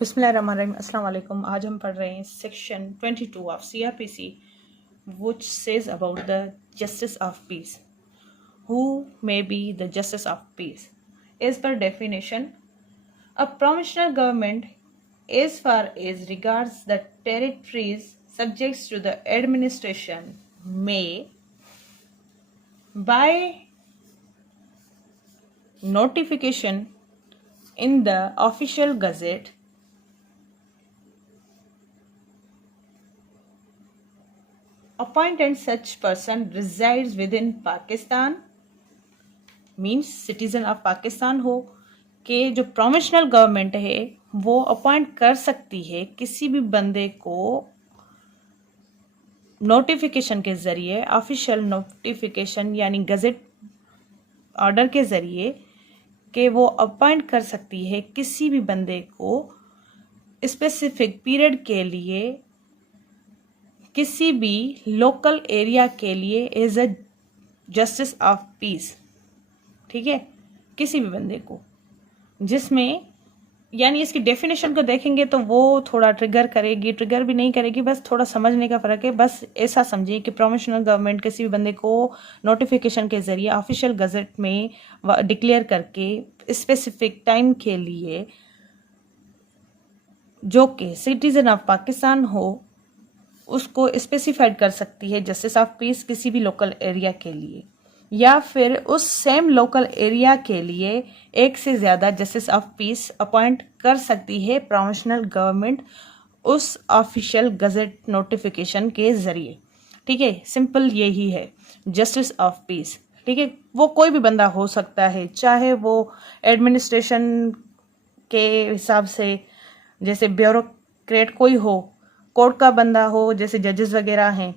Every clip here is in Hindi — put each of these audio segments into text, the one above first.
बिस्मिल्लाहिर्रहमानिर्रहीम। अस्सलाम वालेकुम। आज हम पढ़ रहे हैं section 22 of CRPC which says about the justice of peace. Who may be the justice of peace? As per definition, a provisional government as far as regards the territories subject to the administration may by notification in the official gazette appoint and such person resides within Pakistan means citizen of Pakistan हो कि जो प्रोविजनल गवर्नमेंट है वो अपॉइंट कर सकती है किसी भी बंदे को नोटिफिकेशन के ज़रिए, ऑफिशियल नोटिफिकेशन यानी गज़ेट ऑर्डर के ज़रिए कि वो अपॉइंट कर सकती है किसी भी बंदे को स्पेसिफिक पीरियड के लिए किसी भी लोकल एरिया के लिए as a justice of peace. ठीक है, किसी भी बंदे को, जिसमें यानी इसकी डेफिनेशन को देखेंगे तो वो थोड़ा ट्रिगर भी नहीं करेगी, बस थोड़ा समझने का फ़र्क है। बस ऐसा समझिए कि प्रोविजनल गवर्नमेंट किसी भी बंदे को नोटिफिकेशन के ज़रिए ऑफिशियल गज़ेट में डिक्लेयर करके स्पेसिफिक टाइम के लिए जो कि सिटीज़न ऑफ पाकिस्तान हो उसको स्पेसिफाइड कर सकती है जस्टिस ऑफ पीस किसी भी लोकल एरिया के लिए, या फिर उस सेम लोकल एरिया के लिए एक से ज़्यादा जस्टिस ऑफ पीस अपॉइंट कर सकती है प्रोविजनल गवर्नमेंट उस ऑफिशियल गज़ेट नोटिफिकेशन के ज़रिए। ठीक है, सिंपल यही है जस्टिस ऑफ पीस। ठीक है, वो कोई भी बंदा हो सकता है, चाहे वो एडमिनिस्ट्रेशन के हिसाब से जैसे ब्यूरोक्रेट कोई हो, कोर्ट का बंदा हो जैसे जजेस वगैरह हैं।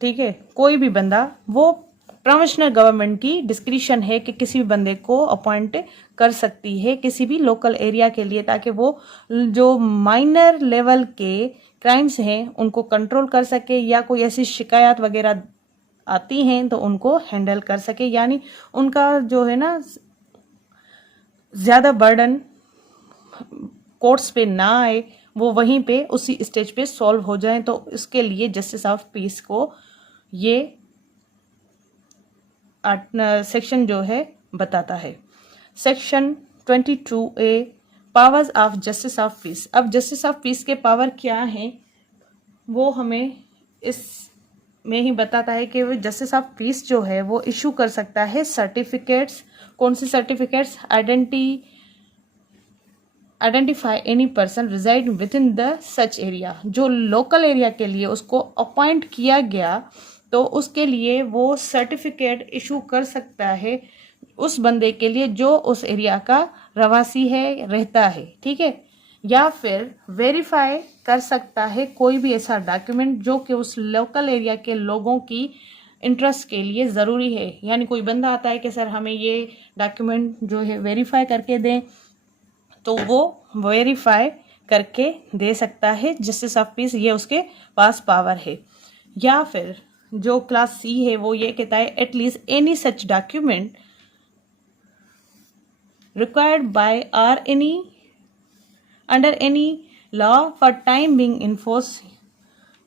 ठीक है, कोई भी बंदा, वो प्रोविजनल गवर्नमेंट की डिस्क्रिशन है कि किसी भी बंदे को अपॉइंट कर सकती है किसी भी लोकल एरिया के लिए, ताकि वो जो माइनर लेवल के क्राइम्स हैं उनको कंट्रोल कर सके, या कोई ऐसी शिकायत वगैरह आती हैं तो उनको हैंडल कर सके, यानी उनका जो है ना ज़्यादा बर्डन कोर्ट्स पे ना आए, वो वहीं पे उसी स्टेज पे सॉल्व हो जाए। तो इसके लिए जस्टिस ऑफ पीस को ये सेक्शन जो है बताता है। Section 22A powers of justice of piece. अब जस्टिस ऑफ पीस के पावर क्या हैं वो हमें इस में ही बताता है कि वो जस्टिस ऑफ पीस जो है वो इशू कर सकता है सर्टिफिकेट्स। कौन सी certificates? Identify any person resided within the such area. जो लोकल एरिया के लिए उसको अपॉइंट किया गया तो उसके लिए वो सर्टिफिकेट इशू कर सकता है उस बंदे के लिए जो उस एरिया का रवासी है, रहता है। ठीक है, या फिर वेरीफाई कर सकता है कोई भी ऐसा डॉक्यूमेंट जो कि उस लोकल एरिया के लोगों की इंटरेस्ट के लिए ज़रूरी है। यानी कोई बंदा आता है कि सर हमें ये डॉक्यूमेंट जो है वेरीफाई करके दें, तो वो वेरीफाई करके दे सकता है जस्टिस ऑफ पीस, ये उसके पास पावर है। या फिर जो क्लास C है वो ये कहता है at least any such document required by or any under any law for time being in force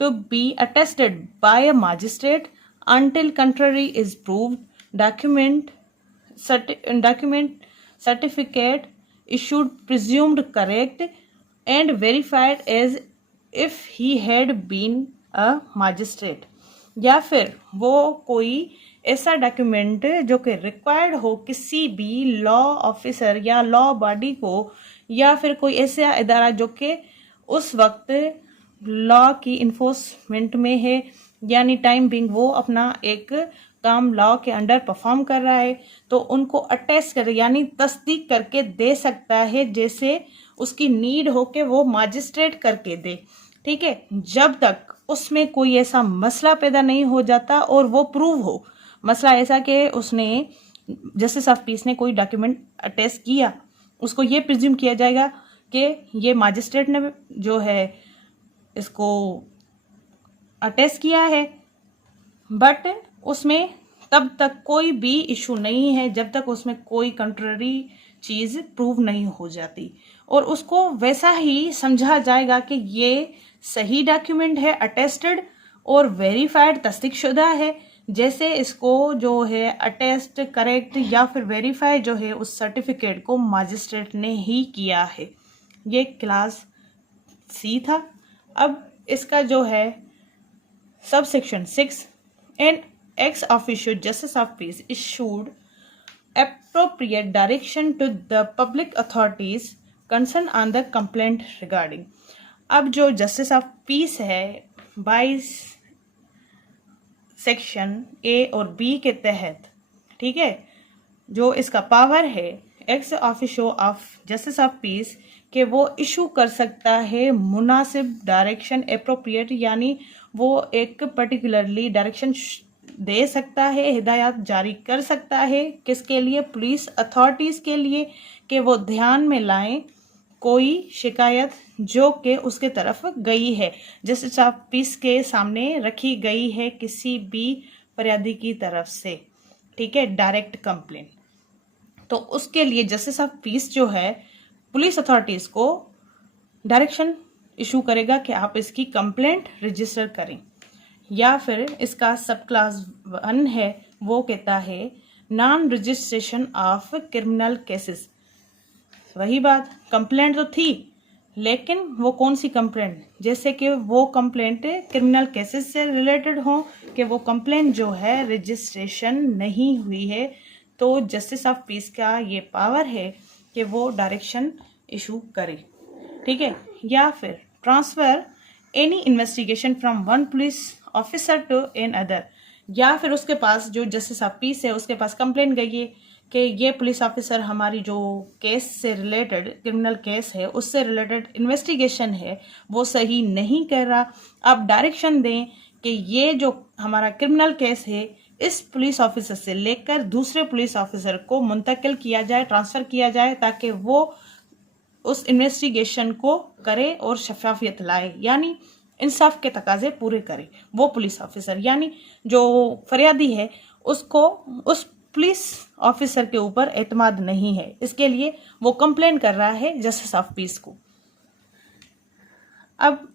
to be attested by a magistrate until contrary is proved. Document certificate issued presumed correct and verified as if he had been a magistrate. या फिर वो कोई ऐसा डॉक्यूमेंट जो कि रिक्वायर्ड हो किसी भी लॉ ऑफिसर या लॉ बॉडी को, या फिर कोई ऐसा इदारा जो कि उस वक्त लॉ की इन्फोर्समेंट में है, यानी टाइम बिंग वो अपना एक काम लॉ के अंडर परफॉर्म कर रहा है, तो उनको अटेस्ट कर यानी तस्दीक करके दे सकता है, जैसे उसकी नीड हो के वो मैजिस्ट्रेट करके दे। ठीक है, जब तक उसमें कोई ऐसा मसला पैदा नहीं हो जाता और वो प्रूव हो। मसला ऐसा कि उसने जस्टिस ऑफ पीस ने कोई डॉक्यूमेंट अटेस्ट किया, उसको ये प्रिज्यूम किया जाएगा कि ये मैजिस्ट्रेट ने जो है इसको अटेस्ट किया है, बट उसमें तब तक कोई भी इशू नहीं है जब तक उसमें कोई कंट्ररी चीज़ प्रूव नहीं हो जाती। और उसको वैसा ही समझा जाएगा कि ये सही डॉक्यूमेंट है, अटेस्टेड और वेरीफाइड तस्दीकशुदा है। जैसे इसको जो है अटेस्ट, करेक्ट या फिर वेरीफाई जो है उस सर्टिफिकेट को मजिस्ट्रेट ने ही किया है। ये क्लास सी था। अब इसका जो है सब section 6, an ex officio justice of peace issued appropriate direction to the public authorities concerned on the complaint regarding। अब जो जस्टिस ऑफ पीस है 22 सेक्शन ए और बी के तहत, ठीक है, जो इसका पावर है ex officio of justice of piece कि वो इशू कर सकता है मुनासिब डायरेक्शन, एप्रोप्रिएट यानी वो एक पर्टिकुलरली डायरेक्शन दे सकता है, हिदायत जारी कर सकता है किसके लिए, पुलिस अथॉरिटीज के लिए, कि वो ध्यान में लाएं कोई शिकायत जो कि उसके तरफ गई है, जस्टिस ऑफ पीस के सामने रखी गई है किसी भी फरियादी की तरफ से, ठीक है, डायरेक्ट कंप्लेन। तो उसके लिए जस्टिस ऑफ पीस जो है पुलिस अथॉरिटीज को डायरेक्शन इशू करेगा कि आप इसकी कंप्लेंट रजिस्टर करें। या फिर इसका सब क्लास 1 है, वो कहता है non registration of criminal cases. वही बात, कंप्लेंट तो थी लेकिन वो कौन सी कंप्लेंट, जैसे कि वो कंप्लेंट क्रिमिनल केसेस से रिलेटेड हो, कि वो कंप्लेंट जो है रजिस्ट्रेशन नहीं हुई है, तो जस्टिस ऑफ पीस का ये पावर है कि वो डायरेक्शन इशू करे, ठीक है। या फिर transfer any investigation from one police officer to another, या फिर उसके पास जो जस्टिस ऑफ पीस है उसके पास कंप्लेंट गई है कि ये पुलिस ऑफिसर हमारी जो केस से रिलेटेड क्रिमिनल केस है उससे रिलेटेड इन्वेस्टिगेशन है वो सही नहीं कर रहा, आप डायरेक्शन दें कि ये जो हमारा क्रिमिनल केस है इस पुलिस ऑफिसर से लेकर दूसरे पुलिस ऑफिसर को मुंतकिल किया जाए, ट्रांसफर किया जाए, ताकि वो उस इन्वेस्टिगेशन को करे और शफाफियत लाए, यानी इंसाफ के तकाजे पूरे करे। वो पुलिस ऑफिसर यानी जो फरियादी है उसको उस पुलिस ऑफिसर के ऊपर एतमाद नहीं है, इसके लिए वो कंप्लेन कर रहा है जस्टिस ऑफ पीस को। अब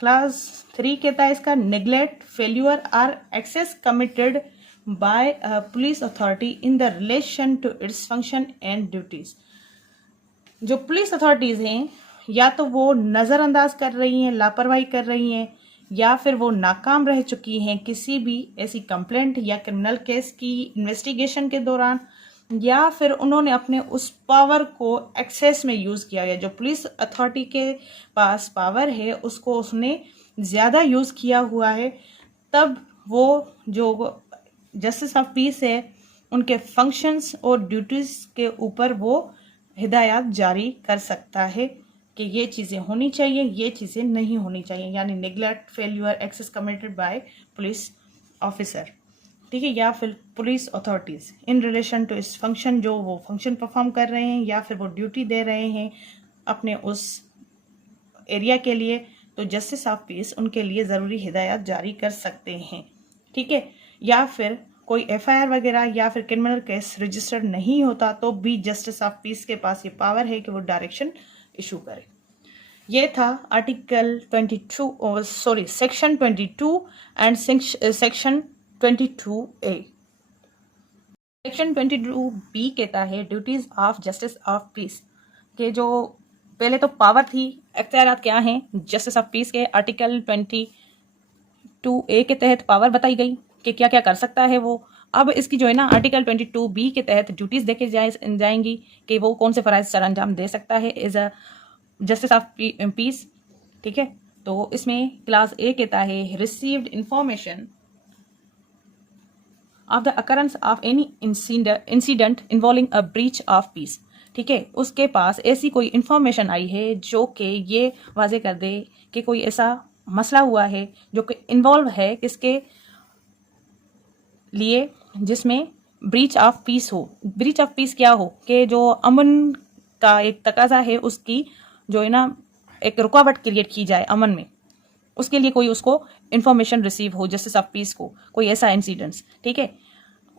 क्लास 3 कहता है इसका नेग्लेक्ट, फेल्यूर और excess committed by a police authority in the relation to its function and duties. जो पुलिस अथॉरिटीज हैं या तो वो नज़रअंदाज कर रही हैं, लापरवाही कर रही हैं, या फिर वो नाकाम रह चुकी हैं किसी भी ऐसी कंप्लेंट या क्रिमिनल केस की इन्वेस्टिगेशन के दौरान, या फिर उन्होंने अपने उस पावर को एक्सेस में यूज़ किया है। जो पुलिस अथॉरिटी के पास पावर है उसको उसने ज़्यादा यूज़ किया हुआ है, तब वो जो जस्टिस ऑफ पीस है उनके फंक्शंस और ड्यूटीज़ के ऊपर वो हिदायत जारी कर सकता है कि ये चीज़ें होनी चाहिए, ये चीज़ें नहीं होनी चाहिए, यानी neglect, failure, excess committed by police officer, ठीक है, या फिर police authorities in relation to इस फंक्शन, जो वो फंक्शन परफॉर्म कर रहे हैं या फिर वो ड्यूटी दे रहे हैं अपने उस एरिया के लिए, तो जस्टिस ऑफ पीस उनके लिए ज़रूरी हिदायत जारी कर सकते हैं, ठीक है। या फिर कोई एफआईआर वगैरह या फिर क्रिमिनल केस रजिस्टर्ड नहीं होता तो भी जस्टिस ऑफ पीस के पास ये पावर है कि वो डायरेक्शन इशू करे। ये था article 22 section 22 and section 22A। Section 22B कहता है duties of justice of piece के जो पहले तो पावर थी, अख्तियारात क्या हैं जस्टिस ऑफ पीस के, आर्टिकल 22A के तहत पावर बताई गई कि क्या क्या कर सकता है वो। अब इसकी जो है ना आर्टिकल 22B के तहत ड्यूटीज देखे जाएंगी कि वो कौन से फराइज सर अंजाम दे सकता है as a justice of peace, ठीक है। तो इसमें क्लास ए कहता है received information of the occurrence of any incident involving a breach of peace, ठीक है, उसके पास ऐसी कोई इंफॉर्मेशन आई है जो कि ये वाजे कर दे कि कोई ऐसा मसला हुआ है जो कि इन्वॉल्व है किसके लिए, जिसमें ब्रीच ऑफ पीस हो। ब्रीच ऑफ पीस क्या हो कि जो अमन का एक तकाजा है उसकी जो है ना एक रुकावट क्रिएट की जाए अमन में, उसके लिए कोई उसको इन्फॉर्मेशन रिसीव हो जस्टिस ऑफ पीस को, कोई ऐसा इंसिडेंट्स, ठीक है।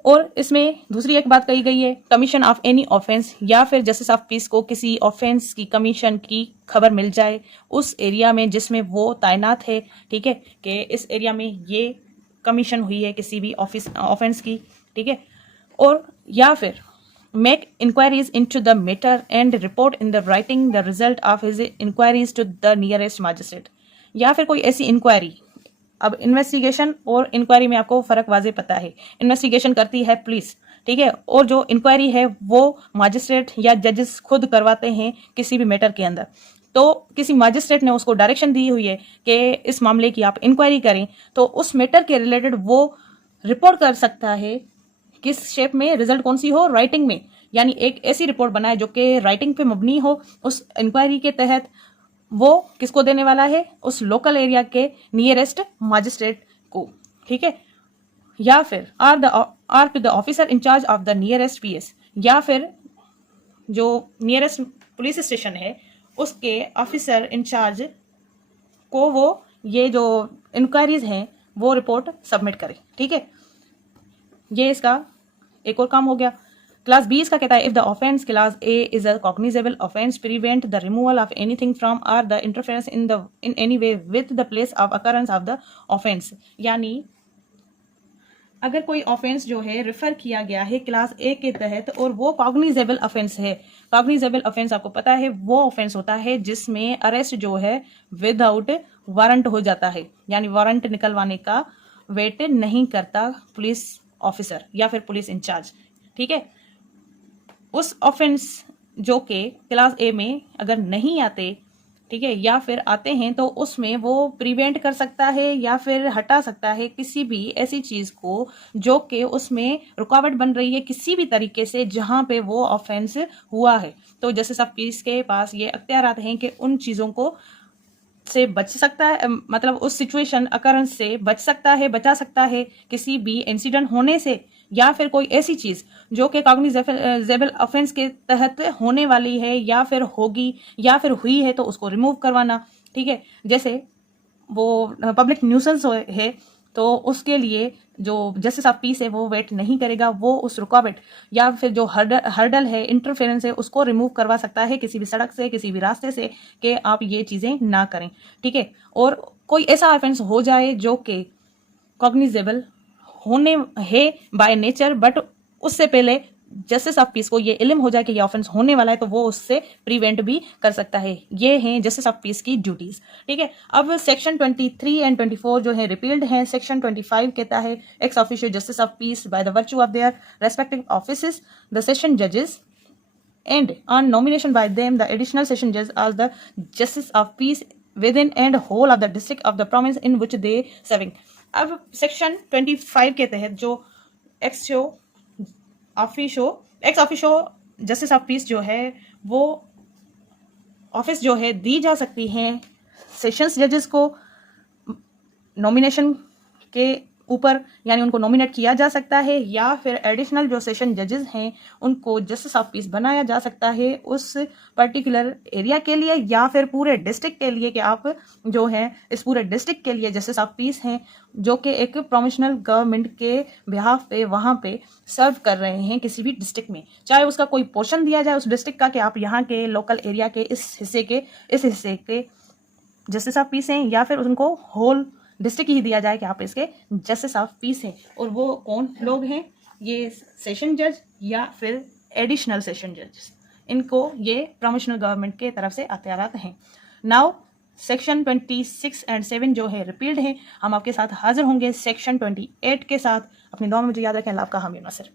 और इसमें दूसरी एक बात कही गई है, कमीशन ऑफ एनी ऑफेंस, या फिर जस्टिस ऑफ पीस को किसी ऑफेंस की कमीशन की खबर मिल जाए उस एरिया में जिसमें वो तैनात है, ठीक है, कि इस एरिया में ये कमीशन हुई है किसी भी ऑफेंस की, ठीक है, और या फिर make inquiries into the matter and report in the writing the result of his inquiries to the nearest magistrate, या फिर कोई ऐसी इंक्वायरी। अब इन्वेस्टिगेशन और इंक्वायरी में आपको फर्क वाजे पता है, इन्वेस्टिगेशन करती है पुलिस, ठीक है, और जो इंक्वायरी है वो मजिस्ट्रेट या जजेस खुद करवाते हैं किसी भी मैटर के अंदर। तो किसी मजिस्ट्रेट ने उसको डायरेक्शन दी हुई है कि इस मामले की आप इंक्वायरी करें, तो उस मैटर के रिलेटेड वो रिपोर्ट कर सकता है किस शेप में, रिजल्ट कौन सी हो, राइटिंग में, यानी एक ऐसी रिपोर्ट बनाए जो कि राइटिंग पे मबनी हो। उस इंक्वायरी के तहत वो किसको देने वाला है, उस लोकल एरिया के नियरेस्ट मजिस्ट्रेट को, ठीक है, या फिर or to the officer in charge of the nearest PS, या फिर जो नियरेस्ट पुलिस स्टेशन है उसके ऑफिसर इंचार्ज को वो ये जो इंक्वायरीज हैं वो रिपोर्ट सबमिट करे, ठीक है। ये इसका एक और काम हो गया। क्लास बी इसका कहता है if the offence class A is a cognizable offence prevent the removal of anything from or the interference in any way with the place of occurrence of the offence, यानी अगर कोई ऑफेंस जो है रेफर किया गया है क्लास ए के तहत और वो कॉग्निजेबल ऑफेंस है, कॉग्निजेबल ऑफेंस आपको पता है वो ऑफेंस होता है जिसमें अरेस्ट जो है विदाउट वारंट हो जाता है, यानी वारंट निकलवाने का वेट नहीं करता पुलिस ऑफिसर या फिर पुलिस इंचार्ज, ठीक है। उस ऑफेंस जो के क्लास ए में अगर नहीं आते, ठीक है, या फिर आते हैं तो उसमें वो प्रिवेंट कर सकता है या फिर हटा सकता है किसी भी ऐसी चीज को जो कि उसमें रुकावट बन रही है किसी भी तरीके से जहां पे वो ऑफेंस हुआ है। तो जस्टिस ऑफ पीस के पास ये अख्तियारात हैं कि उन चीजों को से बच सकता है, मतलब उस सिचुएशन अकरेंस से बच सकता है, बचा सकता है किसी भी इंसिडेंट होने से, या फिर कोई ऐसी चीज जो कि कॉग्निजेबल ऑफेंस के तहत होने वाली है या फिर होगी या फिर हुई है तो उसको रिमूव करवाना, ठीक है। जैसे वो पब्लिक न्यूसेंस है तो उसके लिए जो जस्टिस ऑफ पीस है वो वेट नहीं करेगा, वो उस रुकावट या फिर जो हर्डल है, इंटरफेरेंस है, उसको रिमूव करवा सकता है किसी भी सड़क से, किसी भी रास्ते से कि आप ये चीजें ना करें, ठीक है। और कोई ऐसा ऑफेंस हो जाए जो कि कॉग्निजेबल होने है बाय नेचर, बट उससे पहले जस्टिस ऑफ पीस को ये इल्म हो जाए कि ये ऑफेंस होने वाला है तो वो उससे प्रिवेंट भी कर सकता है। ये हैं जस्टिस ऑफ पीस की ड्यूटीज, ठीक है। अब सेक्शन 23 एंड 24 जो है रिपील्ड हैं। सेक्शन 25 कहता है x officio justice of piece by the virtue of their respective offices the session जजेस and on nomination by them the additional session judge as the justice of peace within and whole of the district of the province in which they serving। अब सेक्शन 25 के तहत जो एक्स ऑफिशो जस्टिस ऑफ पीस जो है वो ऑफिस जो है दी जा सकती है सेशंस जजेस को नॉमिनेशन के ऊपर, यानी उनको नॉमिनेट किया जा सकता है, या फिर एडिशनल जो सेशन जजेस हैं उनको जस्टिस ऑफ पीस बनाया जा सकता है उस पर्टिकुलर एरिया के लिए या फिर पूरे डिस्ट्रिक्ट के लिए, कि आप जो है इस पूरे डिस्ट्रिक्ट के लिए जस्टिस ऑफ पीस हैं जो कि एक प्रोविंशियल गवर्नमेंट के बिहाफ पे वहां पे सर्व कर रहे हैं किसी भी डिस्ट्रिक्ट में, चाहे उसका कोई पोर्शन दिया जाए उस डिस्ट्रिक्ट का कि आप यहाँ के लोकल एरिया के इस हिस्से के जस्टिस ऑफ पीस हैं, या फिर उनको होल डिस्ट्रिक्ट ही दिया जाए कि आप इसके जस्टिस ऑफ पीस हैं। और वो कौन लोग हैं, ये सेशन जज या फिर एडिशनल सेशन जज, इनको ये प्रोविंशियल गवर्नमेंट के तरफ से अख्तियारात हैं। नाउ सेक्शन 26 एंड 7 जो है रिपील्ड है। हम आपके साथ हाजिर होंगे सेक्शन 28 के साथ। अपनी दुआ में मुझे याद रखें। अल्लाह आपका हामी नासिर।